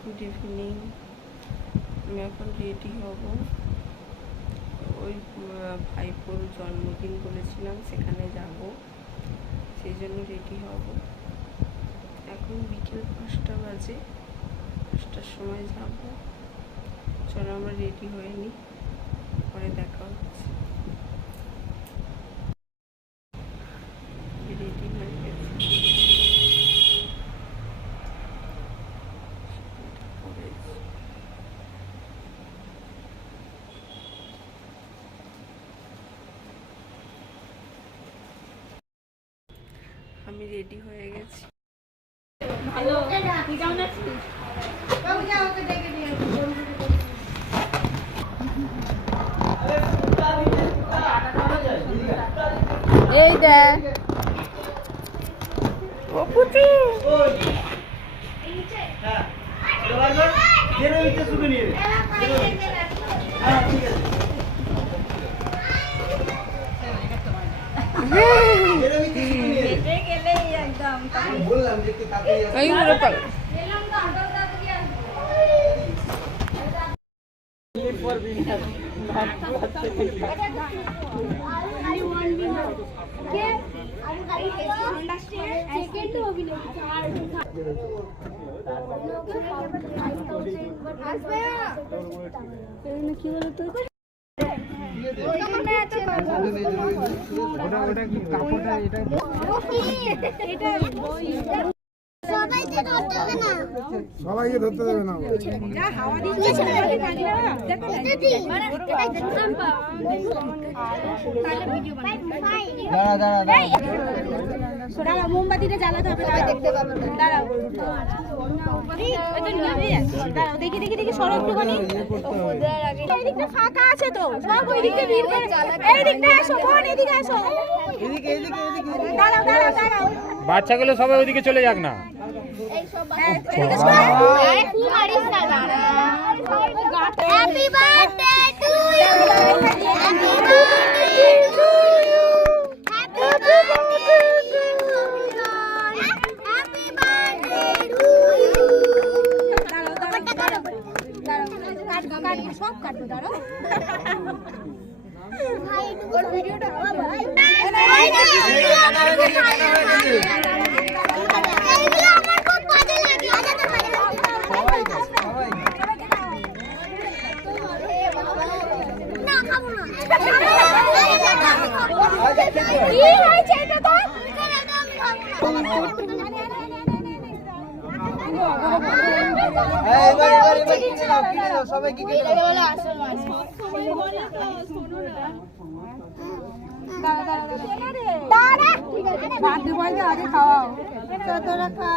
Good evening. আমি এখন ready হব, ওই ভাইপোর জন্মদিন বলেছিলাম সেখানে যাব, সেই জন্য রেডি হব। এখন বিকেল 5টা বাজে, 5টার সময় যাব। চলো আমরা রেডি হয়ে নিই, পরে দেখা হচ্ছে। রেডি হয়ে গেছি। আমি রেডি হয়ে গেছি। ভালো, তুই কেমন আছিস? এই দেখ ও পুচি কি বলো তুই সবাইকে ধরতে দেবে না। মোমবাতিটা জ্বালাতে হবে, দেখতে পাবো। দাঁড়াও দেখি দেখি দেখি সরো একটুখানি। এই দিকটা ফাঁকা আছে তো, সব ওই দিকটা ভিড় করে। এই দিকটা এসো, বোন এদিকে এসো। দাঁড়াও দাঁড়াও দাঁড়াও, বাচ্চাগুলো সবাই ওইদিকে চলে যাক না। Happy birthday to you, happy birthday to you, happy birthday to you, happy birthday to you. দাঁড়াও দাঁড়াও দাঁড়াও, কাটবো সব কাটবো, দাঁড়াও। ভাই একটু ভিডিওটা ভাই আগে খাওয়াও, তোরা খা।